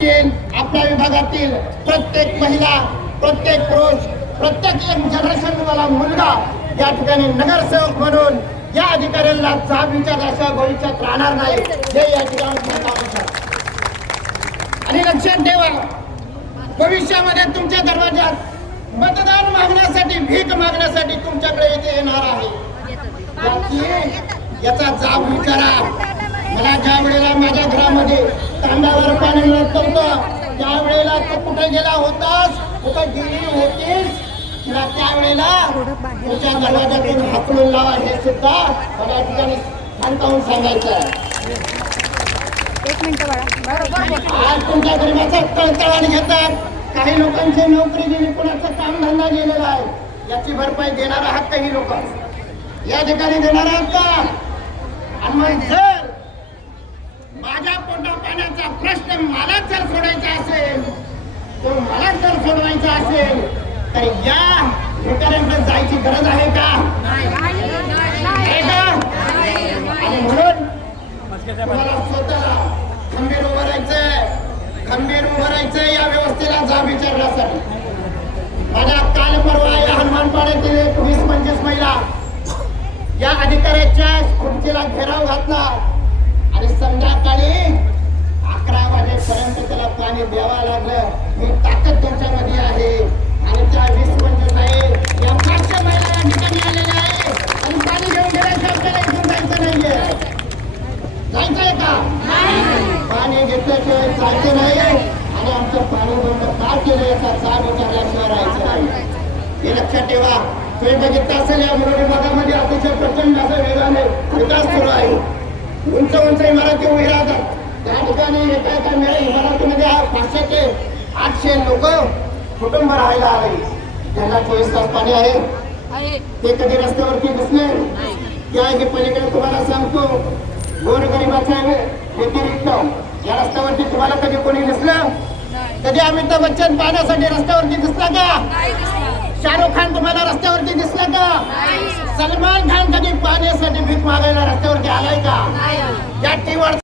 आपल्या विभागातील प्रत्येक महिला, प्रत्येक पुरुष, प्रत्येक यंग जनरेशन वाला मुलगा या ठिकाणी नगरसेवक म्हणून या अधिकाऱ्यांना जाब विचारल्याशिवाय भविष्यात राहणार नाही हे या ठिकाणी. आणि लक्षात ठेवा, भविष्यामध्ये तुमच्या दरवाजात मतदान मागण्यासाठी, भीक मागण्यासाठी तुमच्याकडे इथे येणार आहे. याचा जाब विचारा. मला ज्या वेळेला माझ्या घरामध्ये तांब्यावर पाणी मिळत नव्हतं त्यावेळेला तू कुठे गेला होतास, कुठे गेली होतीस, तुला त्यावेळेला तुमच्या दरवाजातून हाकलून लावा हे सुद्धा मला ठिकाणी सांगून सांगायचं. आज तुमच्या गरिबाचा तळतळाण घेतात. काही लोकांची नोकरी गेली, कुणाचं कामधंदा गेलेला आहे, याची भरपाई देणार आहात काही लोक या ठिकाणी देणार आहात का? आणि मग जर माझ्या पोटा पाण्याचा प्रश्न मला जर सोडायचा असेल, तो मला जर सोडवायचा असेल तर या अधिकाऱ्यांकडे जायची गरज आहे का? आणि म्हणून तुम्हाला स्वतःला खंबीर उभं राहायचंय या व्यवस्थेला जाब विचारण्यासाठी. माझ्या काल परवा या हनुमानपाड्यातील 20-25 महिला या अधिकाऱ्याच्या खुर्चीला घेराव घातला आणि संध्याकाळी 11 वाजेपर्यंत त्याला पाणी द्यावं लागलं. ही ताकद त्यांच्यामध्ये आहे. आणि त्या 20-25 या 500 महिला या ठिकाणी आलेल्या आहे आणि पाणी घेऊन गेल्याशिवाय आपल्याला इथून जायचं नाहीये. जायचंय का? पाणी घेतल्याशिवाय जायचं नाही. आणि आमचं पाणी बंद का केलं याचा जाब विचारल्याशिवाय राहायचं नाही हे लक्षात ठेवा. तुम्ही बघितलं असेल या मुरुड विभागामध्ये अतिशय प्रचंड असं वेगाने विकास सुरू आहे. उंच उंच इमारती उभी राहतात. त्या ठिकाणी एका इमारतीमध्ये 500 ते 800 लोक कुटुंब राहायला आले. त्यांना 24 तास पाणी आहे. ते कधी रस्त्यावरती दिसले त्या हे पलीकडे तुम्हाला सांगतो, गोरगरिबाच्या व्यतिरिक्त या रस्त्यावरती तुम्हाला कधी कोणी दिसलं? कधी अमिताभ बच्चन पाहण्यासाठी रस्त्यावरती दिसला का? शाहरुख खान तुम्हाला रस्त्यावरती दिसला का? सलमान खान कधी पाण्यासाठी भीक मागायला रस्त्यावरती आलाय का? या टीव्हीवर